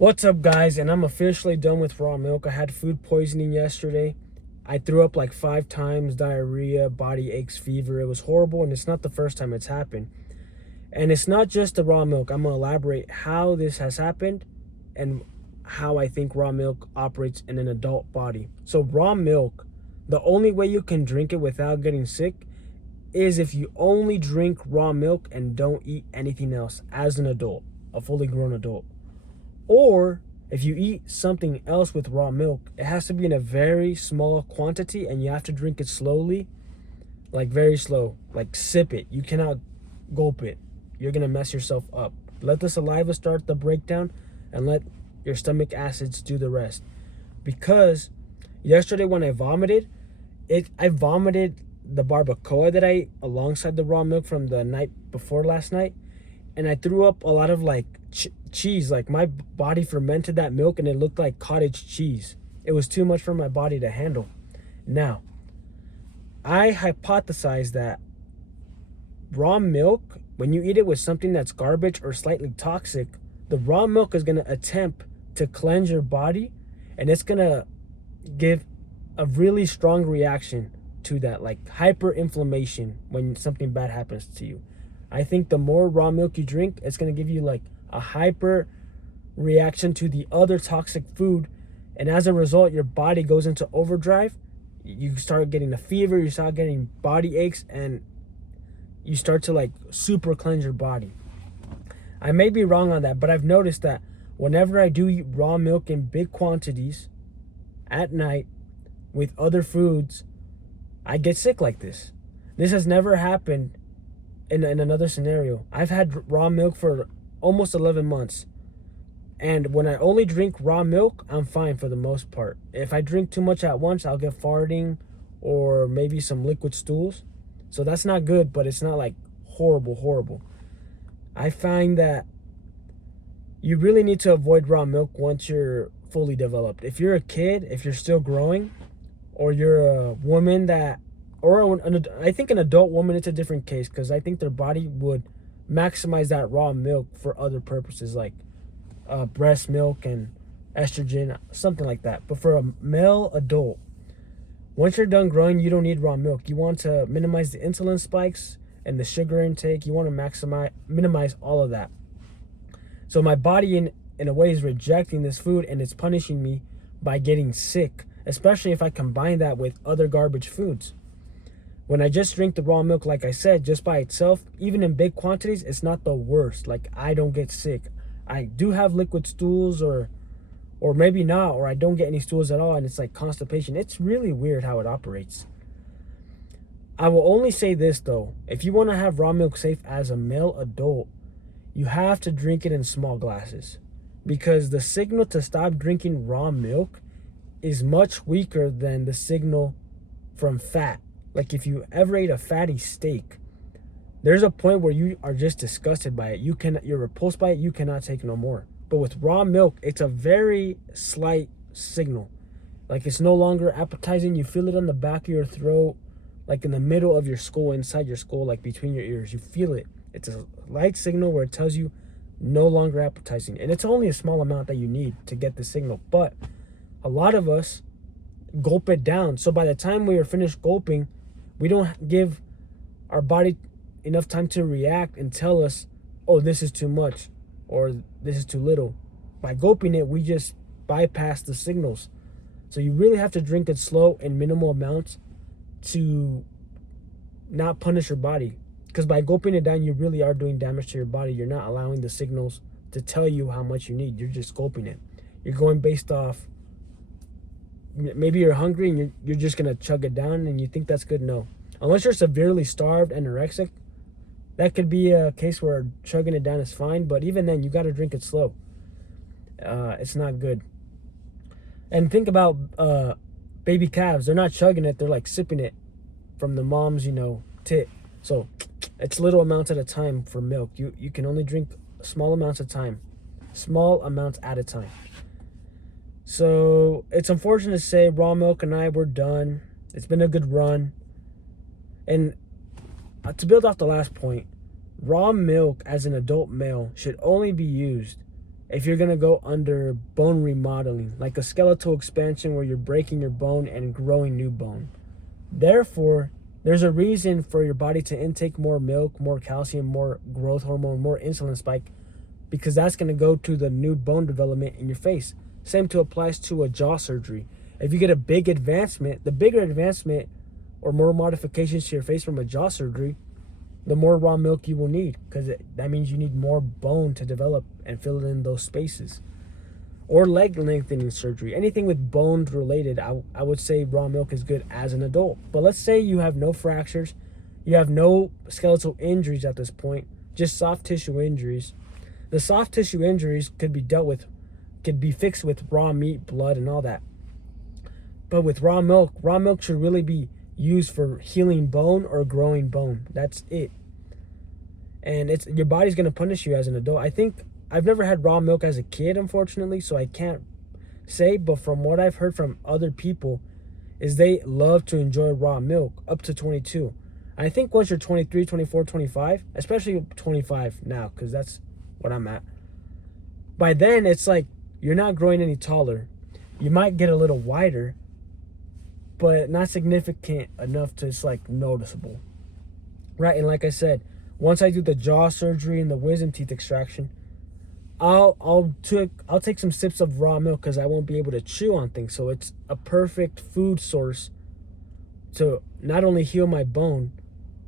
What's up, guys? And I'm officially done with raw milk. I had food poisoning yesterday. I threw up like 5 times, diarrhea, body aches, fever. It was horrible, and it's not the first time it's happened. And it's not just the raw milk. I'm going to elaborate how this has happened and how I think raw milk operates in an adult body. So, raw milk, the only way you can drink it without getting sick is if you only drink raw milk and don't eat anything else as an adult, a fully grown adult. Or if you eat something else with raw milk, it has to be in a very small quantity and you have to drink it slowly, like very slow, like sip it. You cannot gulp it. You're going to mess yourself up. Let the saliva start the breakdown and let your stomach acids do the rest. Because yesterday when I vomited, I vomited the barbacoa that I ate alongside the raw milk from the night before last night, and I threw up a lot of like cheese. Like my body fermented that milk and it looked like cottage cheese. It was too much for my body to handle. Now, I hypothesize that raw milk, when you eat it with something that's garbage or slightly toxic, the raw milk is going to attempt to cleanse your body, and it's going to give a really strong reaction to that, like hyperinflammation when something bad happens to you. I think the more raw milk you drink, it's going to give you like a hyper reaction to the other toxic food. And as a result, your body goes into overdrive. You start getting a fever, you start getting body aches, and you start to like super cleanse your body. I may be wrong on that, but I've noticed that whenever I do eat raw milk in big quantities at night with other foods, I get sick like this. This has never happened in another scenario. I've had raw milk for almost 11 months. And when I only drink raw milk, I'm fine for the most part. If I drink too much at once, I'll get farting or maybe some liquid stools. So that's not good, but it's not like horrible. I find that you really need to avoid raw milk once you're fully developed. If you're a kid, if you're still growing, or you're a woman I think an adult woman, it's a different case, because I think their body would maximize that raw milk for other purposes, like breast milk and estrogen, something like that. But for a male adult, once you're done growing, you don't need raw milk. You want to minimize the insulin spikes and the sugar intake. You want to minimize all of that. So my body in a way is rejecting this food, and it's punishing me by getting sick, especially if I combine that with other garbage foods. When I just drink the raw milk, like I said, just by itself, even in big quantities, it's not the worst. Like, I don't get sick. I do have liquid stools, or maybe not, or I don't get any stools at all, and it's like constipation. It's really weird how it operates. I will only say this though, if you want to have raw milk safe as a male adult, you have to drink it in small glasses, because the signal to stop drinking raw milk is much weaker than the signal from fat. Like if you ever ate a fatty steak, there's a point where you are just disgusted by it. You're repulsed by it. You cannot take no more. But with raw milk, it's a very slight signal. Like it's no longer appetizing. You feel it on the back of your throat, like in the middle of your skull, inside your skull, like between your ears. You feel it. It's a light signal where it tells you no longer appetizing. And it's only a small amount that you need to get the signal. But a lot of us gulp it down. So by the time we are finished gulping, we don't give our body enough time to react and tell us, oh, this is too much or this is too little. By gulping it, we just bypass the signals. So you really have to drink it slow in minimal amounts to not punish your body. Because by gulping it down, you really are doing damage to your body. You're not allowing the signals to tell you how much you need. You're just gulping it. You're going based off, maybe you're hungry and you're just going to chug it down and you think that's good. No. Unless you're severely starved, anorexic, that could be a case where chugging it down is fine. But even then, you got to drink it slow. It's not good. And think about baby calves. They're not chugging it. They're like sipping it from the mom's, tit. So it's little amounts at a time for milk. You can only drink small amounts at a time. So it's unfortunate to say raw milk and I were done. It's been a good run. And to build off the last point, raw milk as an adult male should only be used if you're going to go under bone remodeling, like a skeletal expansion where you're breaking your bone and growing new bone. Therefore, there's a reason for your body to intake more milk, more calcium, more growth hormone, more insulin spike, because that's going to go to the new bone development in your face. Same to applies to a jaw surgery. If you get a big advancement, the bigger advancement or more modifications to your face from a jaw surgery, the more raw milk you will need, because that means you need more bone to develop and fill in those spaces. Or leg lengthening surgery, anything with bones related, I would say raw milk is good as an adult. But let's say you have no fractures, you have no skeletal injuries at this point, just soft tissue injuries. The soft tissue injuries could be fixed with raw meat, blood, and all that. But with raw milk should really be used for healing bone or growing bone. That's it. And your body's going to punish you as an adult. I think I've never had raw milk as a kid, unfortunately, so I can't say, but from what I've heard from other people is they love to enjoy raw milk up to 22. I think once you're 23, 24, 25, especially 25 now, because that's what I'm at, by then it's like you're not growing any taller. You might get a little wider, but not significant enough to it's like noticeable, right? And like I said, once I do the jaw surgery and the wisdom teeth extraction, I'll take some sips of raw milk because I won't be able to chew on things. So it's a perfect food source to not only heal my bone,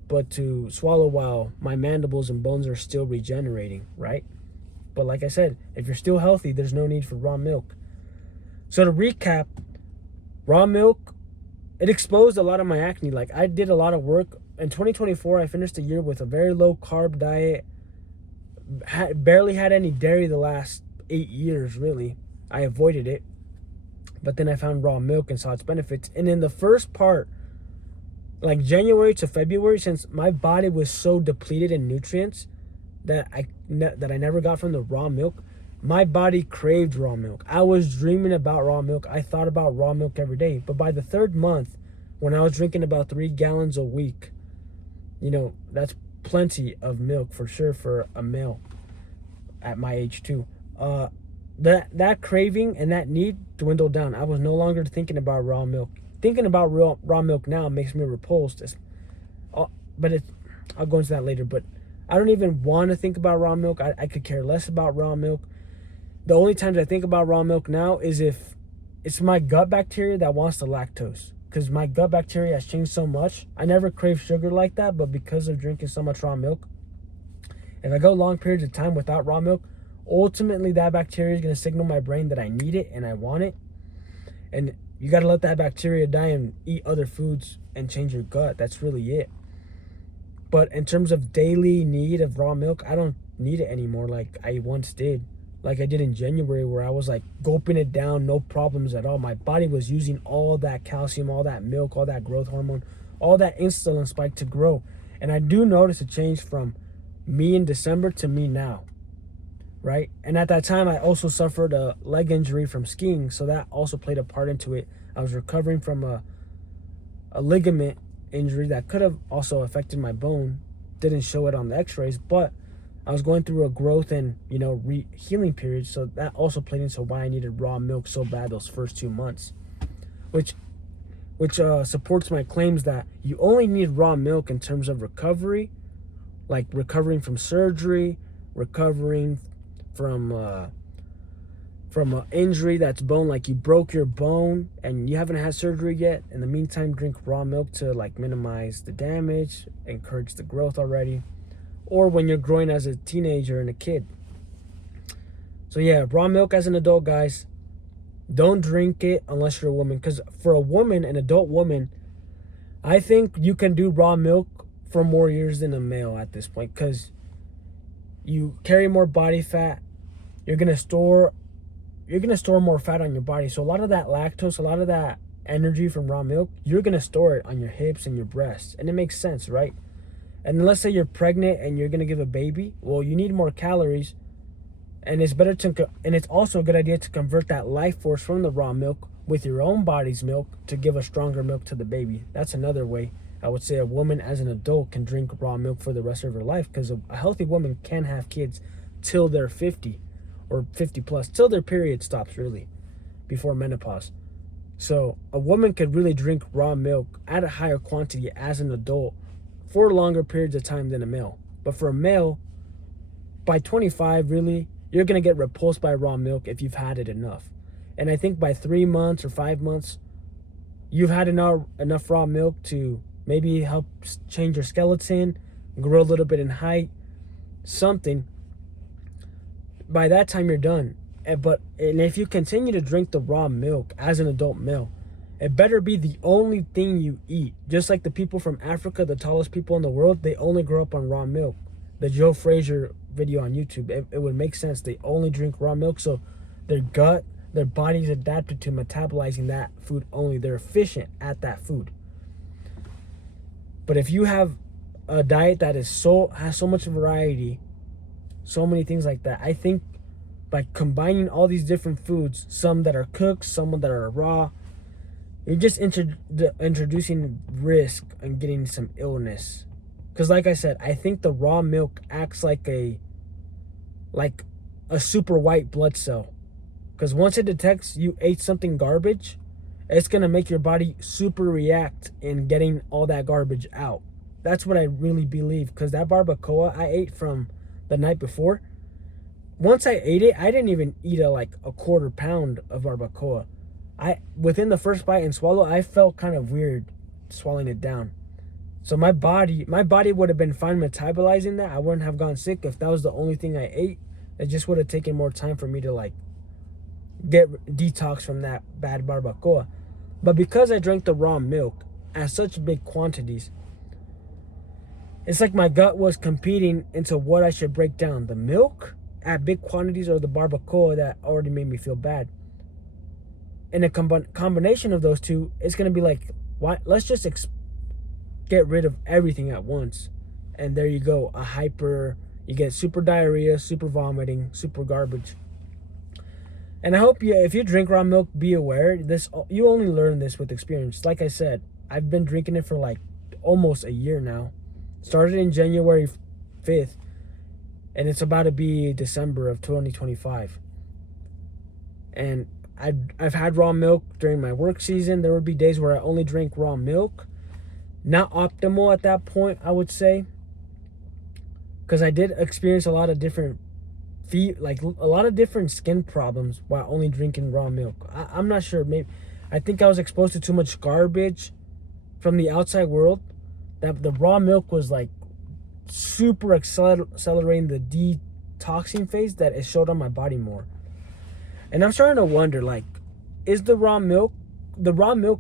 but to swallow while my mandibles and bones are still regenerating, right? But like I said, if you're still healthy, there's no need for raw milk. So to recap, raw milk, it exposed a lot of my acne. Like I did a lot of work. In 2024, I finished the year with a very low carb diet. Barely had any dairy the last 8 years, really. I avoided it. But then I found raw milk and saw its benefits. And in the first part, like January to February, since my body was so depleted in nutrients that I never got from the raw milk, my body craved raw milk. I was dreaming about raw milk. I thought about raw milk every day. But by the third month, when I was drinking about 3 gallons a week, that's plenty of milk for sure for a male at my age too. That craving and that need dwindled down. I was no longer thinking about raw milk. Thinking about raw milk now makes me repulsed. But I'll go into that later. But I don't even want to think about raw milk. I could care less about raw milk. The only times I think about raw milk now is if it's my gut bacteria that wants the lactose. Because my gut bacteria has changed so much. I never crave sugar like that, but because of drinking so much raw milk, if I go long periods of time without raw milk, ultimately that bacteria is going to signal my brain that I need it and I want it. And you got to let that bacteria die and eat other foods and change your gut. That's really it. But in terms of daily need of raw milk, I don't need it anymore like I once did. Like I did in January, where I was like gulping it down, no problems at all. My body was using all that calcium, all that milk, all that growth hormone, all that insulin spike to grow. And I do notice a change from me in December to me now, right? And at that time, I also suffered a leg injury from skiing, so that also played a part into it. I was recovering from a ligament injury that could have also affected my bone. Didn't show it on the x-rays, but I was going through a growth and, healing period. So that also played into why I needed raw milk so bad those first 2 months, which supports my claims that you only need raw milk in terms of recovery, like recovering from surgery, recovering from an injury that's bone, like you broke your bone and you haven't had surgery yet. In the meantime, drink raw milk to like minimize the damage, encourage the growth already. Or when you're growing as a teenager and a kid. So yeah, raw milk as an adult, guys. Don't drink it unless you're a woman. Because for a woman, an adult woman, I think you can do raw milk for more years than a male at this point. Because you carry more body fat. You're gonna store more fat on your body. So a lot of that lactose, a lot of that energy from raw milk, you're gonna store it on your hips and your breasts. And it makes sense, right? And let's say you're pregnant and you're gonna give a baby. Well, you need more calories, and it's also a good idea to convert that life force from the raw milk with your own body's milk to give a stronger milk to the baby. That's another way I would say a woman as an adult can drink raw milk for the rest of her life, because a healthy woman can have kids till they're 50 or 50 plus, till their period stops, really, before menopause. So a woman could really drink raw milk at a higher quantity as an adult for longer periods of time than a male. But for a male, by 25, really, you're going to get repulsed by raw milk if you've had it enough. And I think by 3 months or 5 months, you've had enough raw milk to maybe help change your skeleton, grow a little bit in height, something. By that time, you're done. And if you continue to drink the raw milk as an adult male, it better be the only thing you eat. Just like the people from Africa, the tallest people in the world, they only grow up on raw milk. The Joe Frazier video on YouTube, it would make sense. They only drink raw milk, so their gut, their body's adapted to metabolizing that food only. They're efficient at that food. But if you have a diet that has so much variety, so many things like that, I think by combining all these different foods, some that are cooked, some that are raw, you're just introducing risk and getting some illness. Because like I said, I think the raw milk acts like a super white blood cell. Because once it detects you ate something garbage, it's going to make your body super react in getting all that garbage out. That's what I really believe. Because that barbacoa I ate from the night before, once I ate it, I didn't even eat a quarter pound of barbacoa. Within the first bite and swallow, I felt kind of weird swallowing it down. So my body would have been fine metabolizing that. I wouldn't have gone sick if that was the only thing I ate. It just would have taken more time for me to get detox from that bad barbacoa. But because I drank the raw milk at such big quantities, it's like my gut was competing into what I should break down, the milk at big quantities or the barbacoa that already made me feel bad. And a combination of those two, it's going to be why? Let's just get rid of everything at once. And there you go, you get super diarrhea, super vomiting, super garbage. And I hope if you drink raw milk, be aware, you only learn this with experience. Like I said, I've been drinking it for almost a year now. Started in January 5th, and it's about to be December of 2025. And I've had raw milk during my work season. There would be days where I only drink raw milk. Not optimal at that point, I would say, because I did experience a lot of different skin problems while only drinking raw milk. I'm not sure. Maybe I think I was exposed to too much garbage from the outside world. That the raw milk was super accelerating the detoxing phase that it showed on my body more. And I'm starting to wonder, is the raw milk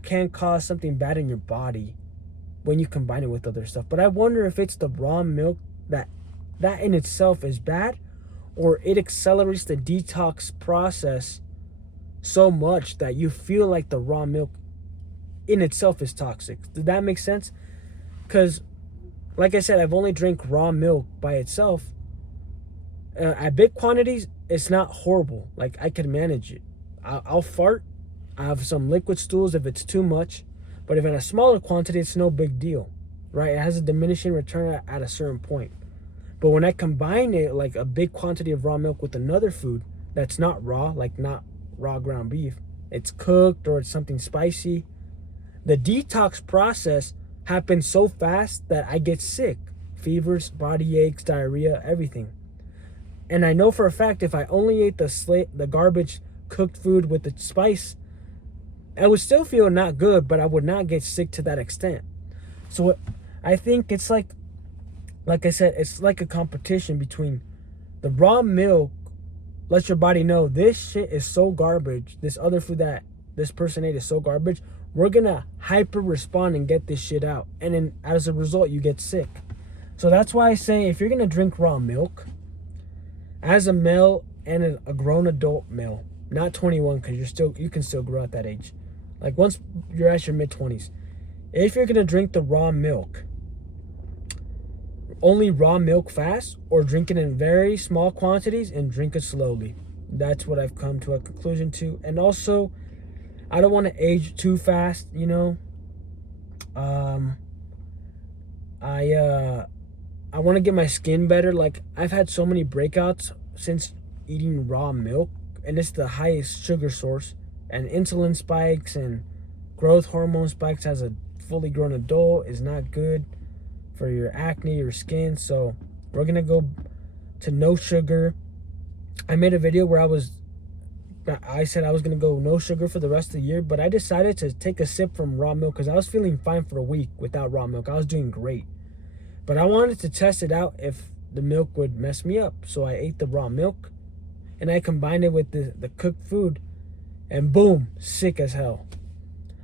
can cause something bad in your body when you combine it with other stuff. But I wonder if it's the raw milk that in itself is bad, or it accelerates the detox process so much that you feel like the raw milk in itself is toxic. Does that make sense? Because, like I said, I've only drank raw milk by itself. At big quantities, it's not horrible. I can manage it. I'll fart. I have some liquid stools if it's too much. But if in a smaller quantity, it's no big deal, right? It has a diminishing return at a certain point. But when I combine it, a big quantity of raw milk with another food that's not raw, not raw ground beef, it's cooked or it's something spicy, the detox process happens so fast that I get sick. Fevers, body aches, diarrhea, everything. And I know for a fact if I only ate the garbage cooked food with the spice, I would still feel not good, but I would not get sick to that extent. So I think it's like I said, it's like a competition between the raw milk lets your body know this shit is so garbage. This other food that this person ate is so garbage. We're going to hyper respond and get this shit out. And then as a result, you get sick. So that's why I say if you're going to drink raw milk as a male and a grown adult male, not 21 because you can still grow at that age. Once you're at your mid-20s, if you're going to drink the raw milk, only raw milk fast, or drink it in very small quantities and drink it slowly. That's what I've come to a conclusion to. And also, I don't want to age too fast, I want to get my skin better. I've had so many breakouts since eating raw milk, and it's the highest sugar source, and insulin spikes and growth hormone spikes as a fully grown adult is not good for your acne, your skin. So we're gonna go to no sugar. I made a video where I said I was gonna go no sugar for the rest of the year, but I decided to take a sip from raw milk because I was feeling fine for a week without raw milk. I was doing great, but I wanted to test it out if the milk would mess me up. So I ate the raw milk and I combined it with the cooked food, and boom, sick as hell.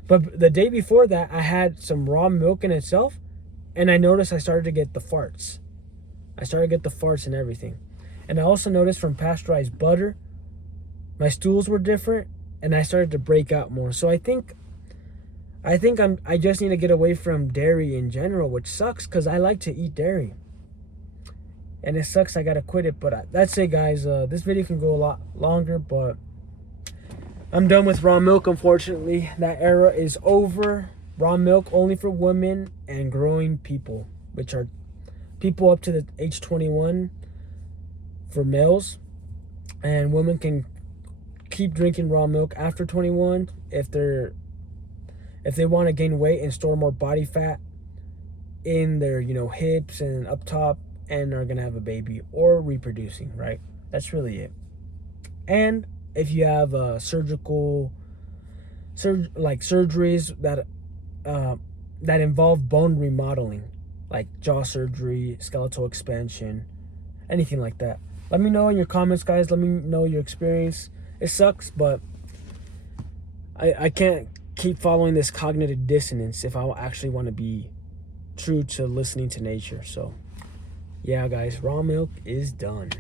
But the day before that, I had some raw milk in itself, and I noticed I started to get the farts. I started to get the farts and everything. And I also noticed from pasteurized butter, my stools were different, and I started to break out more. So I think I just need to get away from dairy in general, which sucks because I like to eat dairy. And it sucks I gotta quit it, but that's it, guys. This video can go a lot longer, but I'm done with raw milk, unfortunately. That era is over. Raw milk only for women and growing people, which are people up to the age 21 for males. And women can keep drinking raw milk after 21 if they want to gain weight and store more body fat in their, hips and up top, and are gonna have a baby or reproducing, right? That's really it. And if you have surgeries that involve bone remodeling, like jaw surgery, skeletal expansion, anything like that, let me know in your comments, guys. Let me know your experience. It sucks, but I can't keep following this cognitive dissonance if I actually want to be true to listening to nature. So yeah, guys, raw milk is done.